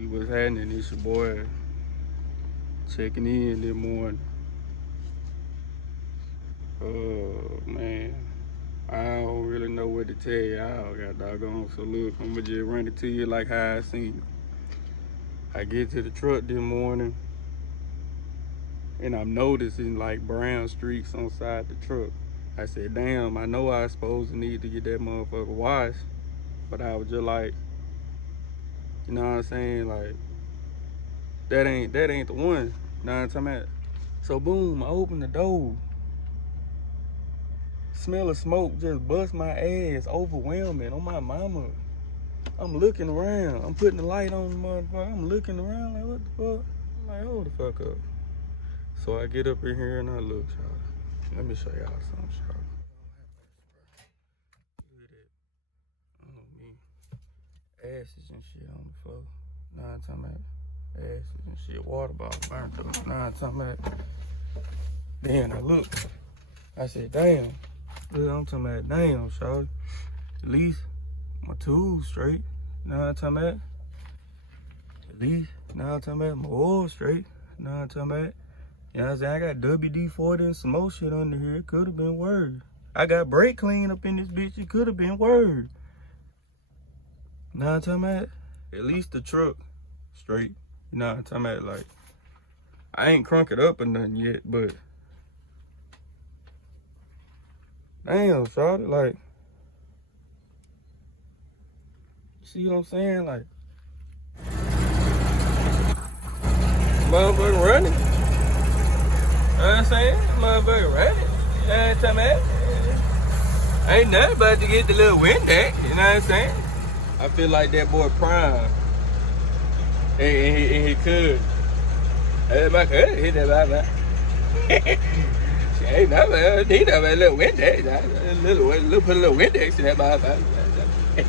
What's happening? It's your boy checking in this morning. Man, I don't really know what to tell y'all. Got doggone. So look, I'ma just run it to you like how I seen it. I get to the truck this morning, and I'm noticing like brown streaks on side the truck. I said, damn, I know I was supposed to need to get that motherfucker washed, but I was just like, you know what I'm saying, like. That ain't the one. You know what I'm talking about? So boom, I open the door. Smell of smoke just bust my ass, overwhelming on my mama. I'm looking around. I'm putting the light on the motherfucker. I'm looking around like, what the fuck? I'm like, hold the fuck up. So I get up in here and I look, y'all. Let me show y'all something, y'all. Look at that. Oh, me. Ashes and shit on the floor. Know what I'm talking about? Ashes and shit, water bottle burnt up. Nah, I'm talking about. Then I look. I said, damn. Look, I'm talking about, damn, shawty. At least my tools straight. Nah, I'm talking about. At least, nah, I'm talking about my oil straight. Nah, I'm talking about. You know what I'm saying? I got WD-40 and some more shit under here. It could have been worse. I got brake clean up in this bitch. It could have been worse. Nah, I'm talking about. At least the truck straight. You know what I'm talking about? Like, I ain't crunk it up or nothing yet, but damn, shawty, like, see what I'm saying? Like, motherfucker running. You know what I'm saying? Motherfucker running. You know what I'm talking about? Ain't nothing but to get the little wind back. You know what I'm saying? I feel like that boy Prime. And he could. My cousin hit that bye. She ain't never need a little Windex. Put a little Windex in that motherfucker.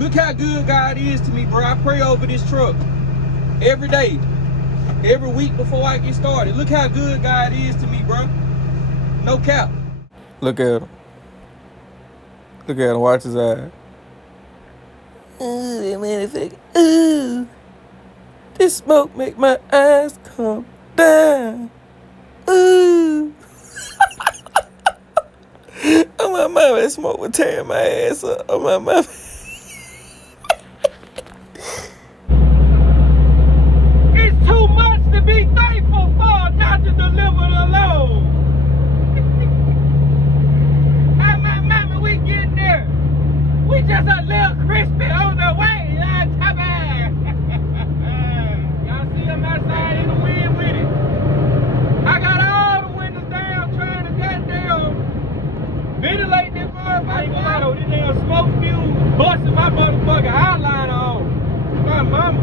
Look how good God is to me, bro. I pray over this truck every day, every week before I get started. Look how good God is to me, bro. No cap. Look at him. Look at him. Watch his eyes. Ooh, that motherfucker. Ooh. This smoke make my eyes come down. Ooh. Oh my mama, that smoke was tearing my ass up. Oh my mama. It's too much to be thankful for, not to deliver the load. Hey, my mama, we getting there. We just a little crispy on the way. I'm outside in the wind with it. I got all the windows down trying to goddamn ventilate this motherfucker. This damn smoke fumes busting my motherfucking outline off. My mama.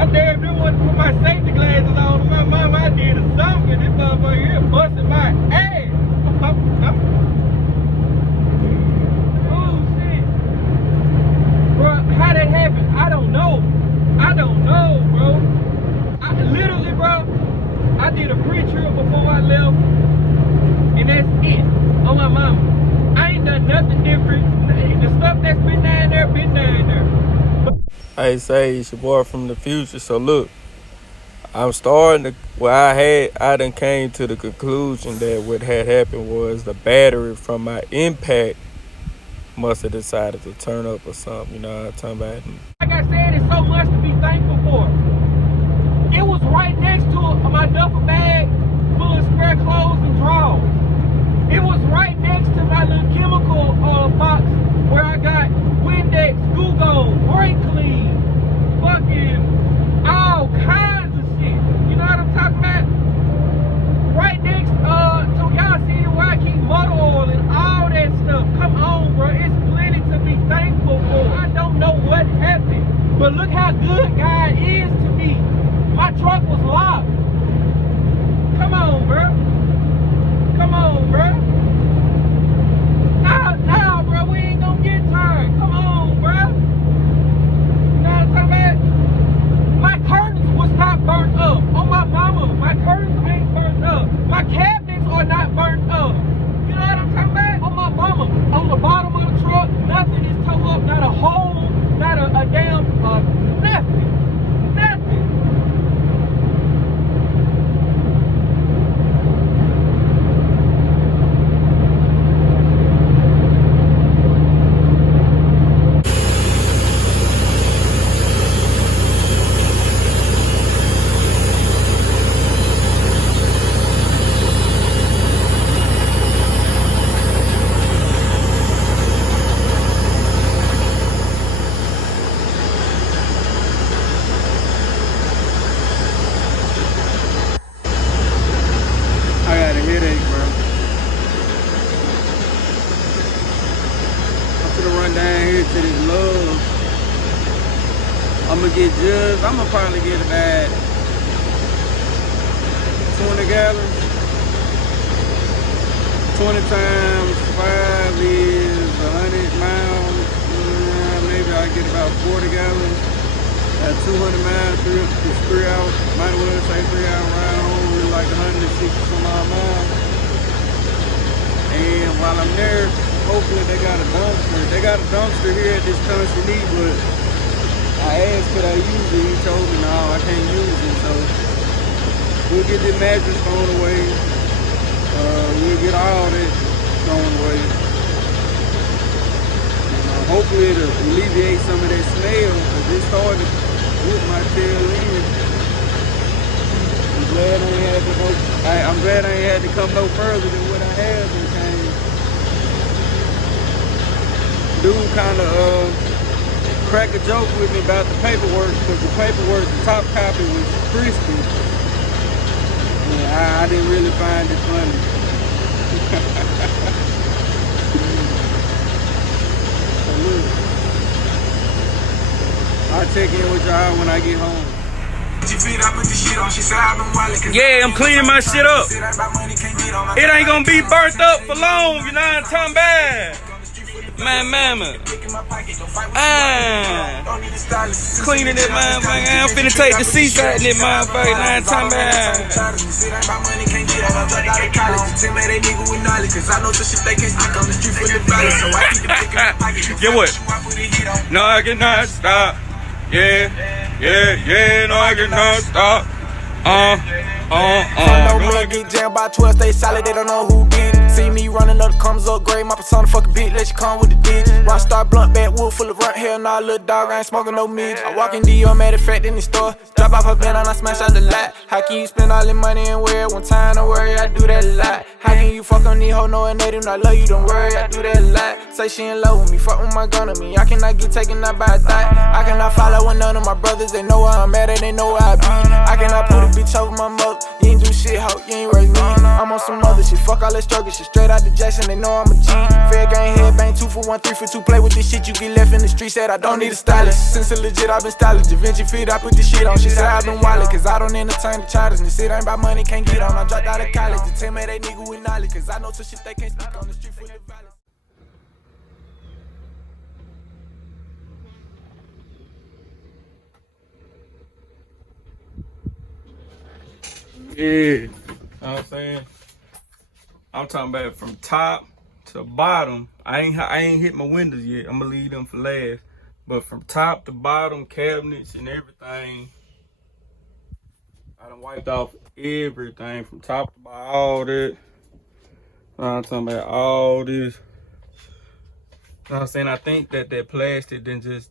I damn near want to put my safety glasses on. My mama, I did something with this motherfucker here busting my ass. How that happened, I don't know. I don't know, bro. Literally, bro, I did a pre-trip before I left, and that's it. On my mama. I ain't done nothing different. The stuff that's been down there, been down there. Hey, say, it's your boy from the future. So look, I'm starting to, I done came to the conclusion that what had happened was the battery from my impact must have decided to turn up or something, you know what I'm talking about? Like I said, it's so much to be thankful for. It was right next to my duffel bag full of spare clothes and drawers. It was right next to my little chemical box where I got Windex, Google, brake clean, fucking all kinds of shit. You know what I'm talking about? Right next to y'all see where I keep motor oil and all that stuff. Come on, bro. It's plenty to be thankful for. I don't know what happened, but look how good God is to me. My truck was locked. Come on, bro. Come on, bro. Nah, bro. We ain't gonna get tired. Come on, bro. You know what I'm talking about? My curtains was not burnt up. Oh, my mama. My curtains ain't burnt up. My cabinets are not burnt up. You know what I'm talking about? On my mama. On the bottom of the truck, nothing is tore up. Not a I'ma probably get about 20 gallons. 20 times 5 is 100 miles. Maybe I get about 40 gallons. At 200 miles, 3 hours. Might as well say 3 hour ride home with like 160 some odd miles. And while I'm there, hopefully they got a dumpster. They got a dumpster here at this country meet, but I asked could I use it. He told me no, I can't use it. So we'll get the mattress thrown away. We'll get all that thrown away. Hopefully it'll alleviate some of that smell, because it started with my tail end. I'm glad I ain't had to come no further than what I have been came. Dude kind of cracked a joke with me about the paperwork, because the paperwork, the top copy was crispy. Yeah, I didn't really find it funny. I'll check in with y'all when I get home. Yeah, I'm cleaning my shit up. It ain't gonna be burnt up for long, you know what I'm talking about? Man, mama. Cleaning it, motherfucker. I'm finna take the seaside in it, motherfucker. Now I'm talking about. Get what? No, I cannot stop. Yeah, no, I cannot stop. When get jammed by 12, stay solid, they don't know who did it. See me running up, comes upgrade, my persona fucking bitch, let you come with the dick. Rockstar blunt, backwood full of runt, hell nah, little dog, I ain't smoking no meat. I walk in Dior, matter of fact, in the store, drop off a bin and I smash out the lot. How can you spend all the money and wear it one time? Don't worry, I do that a lot. How can you fuck on these hoes knowing they do not love you? Don't worry, I do that a lot. Say she in love with me, fuck with my gun on me. I cannot get taken out by a thought. I cannot follow with none of my brothers, they know where I'm at and they know where I be. I cannot put a bitch over my mother, you ain't do shit, ho, you ain't raise me. I'm on some other shit, fuck all that struggle shit, straight out the Jackson, they know I'm a G. Fair game, headbang, 2 for 1, 3 for 2, play with this shit, you get left in the street, said I don't need a stylist. Since it's legit, I've been stylish, Da Vinci fit, I put this shit on. She said I've been wildin', cause I don't entertain the childish. This shit ain't about money, can't get on, I dropped out of college. The team made that nigga with knowledge, cause I know some shit they can't speak on the street full of violence. Yeah, you know what I'm saying? I'm talking about from top to bottom. I ain't hit my windows yet. I'm gonna leave them for last. But from top to bottom, cabinets and everything, I done wiped off everything from top to bottom, all that. I'm talking about all this. You know what I'm saying? I think that plastic then just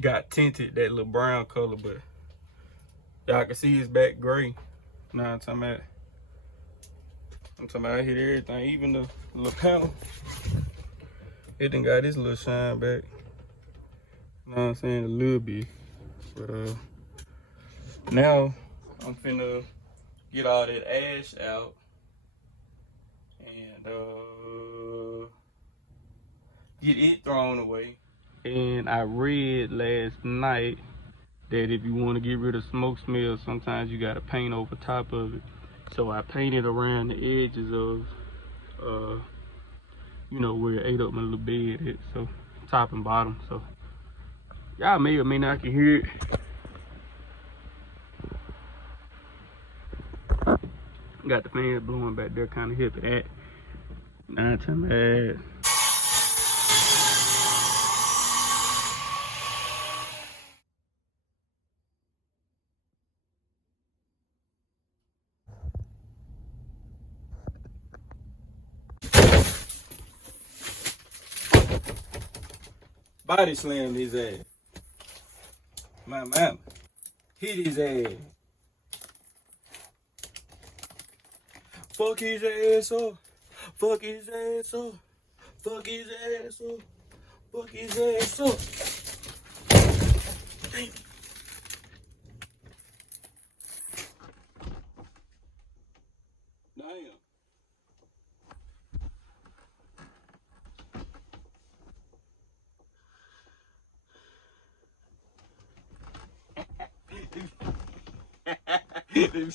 got tinted that little brown color, but y'all can see it's back gray. You know what I'm talking about? I hit everything, even the little panel. It done got this little shine back. You know what I'm saying? A little bit. But now I'm finna get all that ash out and get it thrown away. And I read last night that if you want to get rid of smoke smell, sometimes you gotta paint over top of it. So I painted around the edges of you know, where it ate up my little bed at, so top and bottom. So y'all may or may not can hear it. Got the fans blowing back there, kind of hip at that. 9 times bad. Body slam his ass. My mama. Hit his ass. Fuck his ass up. Fuck his ass up. Fuck his ass up. Fuck his ass up. Damn. Damn. Damn.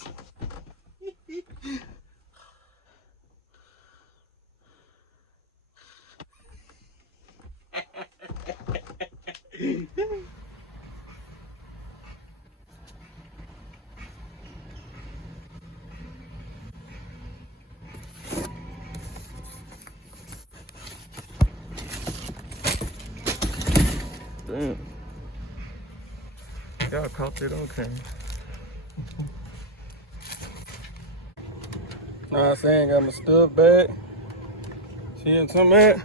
Y'all caught that on camera. Know what I'm saying? Got my stuff back. See what I'm talking about?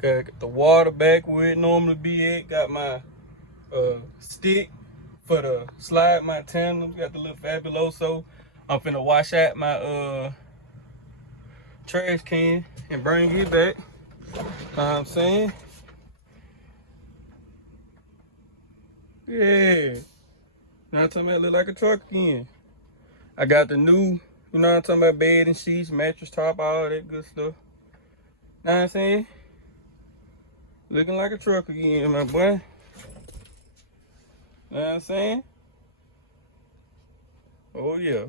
Got the water back where it normally be at. Got my stick for the slide my tandem. Got the little Fabuloso. I'm finna wash out my trash can and bring it back. Know what I'm saying? Yeah. Now I'm talking about look like a truck again. I got the new, you know what I'm talking about, bed and sheets, mattress top, all that good stuff. Know what I'm saying? Looking like a truck again, my boy. Know what I'm saying? Oh yeah.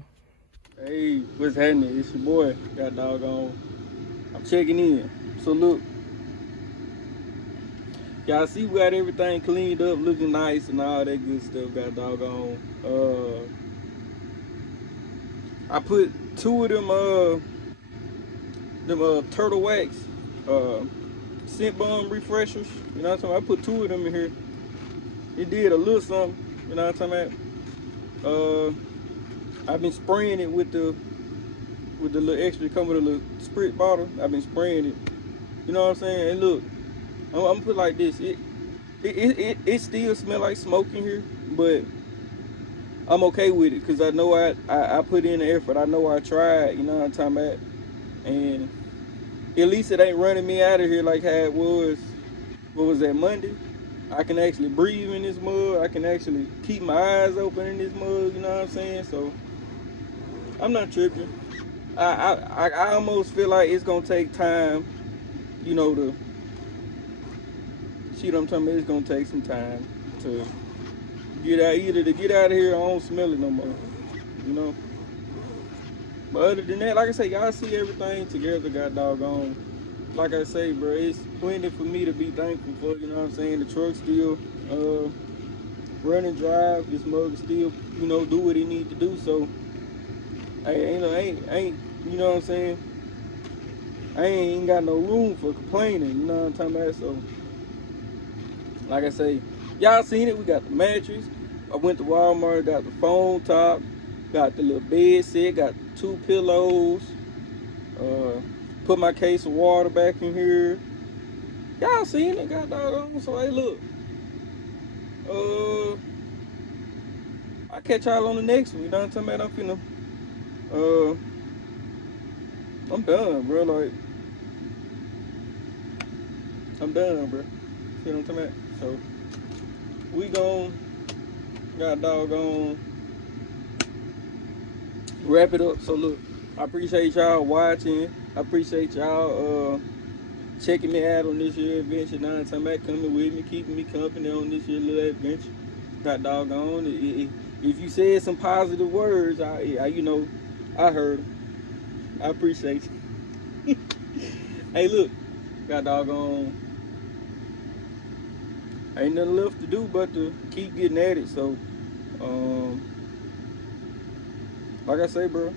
Hey, what's happening? It's your boy. Got doggone. I'm checking in. So look. Y'all see we got everything cleaned up, looking nice and all that good stuff. Got doggone. I put 2 of them turtle wax scent bomb refreshers. You know what I'm talking about? I put 2 of them in here. It did a little something. You know what I'm talking about? I've been spraying it with the little extra, come with a little sprit bottle. I've been spraying it. You know what I'm saying? And look, I'm gonna put it like this. It still smell like smoke in here, but I'm okay with it because I know I put in the effort. I know I tried. You know what I'm talking about? And at least it ain't running me out of here like how it was. What was that, Monday? I can actually breathe in this mug. I can actually keep my eyes open in this mug. You know what I'm saying? So I'm not tripping. I almost feel like it's gonna take time, you know, to see what I'm talking about. It's gonna take some time to get out, either to get out of here or I don't smell it no more, you know. But other than that, like I say, y'all see everything together, got doggone. Like I say, bro, it's plenty for me to be thankful for, you know what I'm saying? The truck still run and drive, this mug still, you know, do what it need to do. So ain't you know what I'm saying? I ain't got no room for complaining, you know what I'm talking about? So like I say, y'all seen it. We got the mattress. I went to Walmart, got the foam top, got the little bed set, got 2 pillows, put my case of water back in here. Y'all seen it, got doggone. So hey, look, I'll catch y'all on the next one. You know what I'm talking about? I'm finna, I'm done, bro. Like, I'm done, bro. See what I'm talking about? So we got doggone wrap it up. So look, I appreciate y'all watching. I appreciate y'all checking me out on this year adventure. Now I'm talking about coming with me, keeping me company on this year little adventure. Got doggone. If you said some positive words, I you know, I heard them. I appreciate you. Hey, look, got doggone. Ain't nothing left to do but to keep getting at it. So, like I say, bro,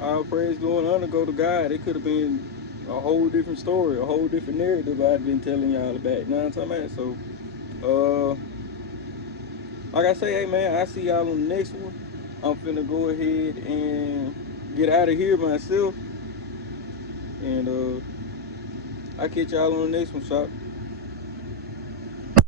all praise, glory, and honor go to God. It could have been a whole different story, a whole different narrative I'd been telling y'all about. You know what I'm talking about? So, like I say, hey man, I see y'all on the next one. I'm finna go ahead and get out of here myself. And I catch y'all on the next one, shop.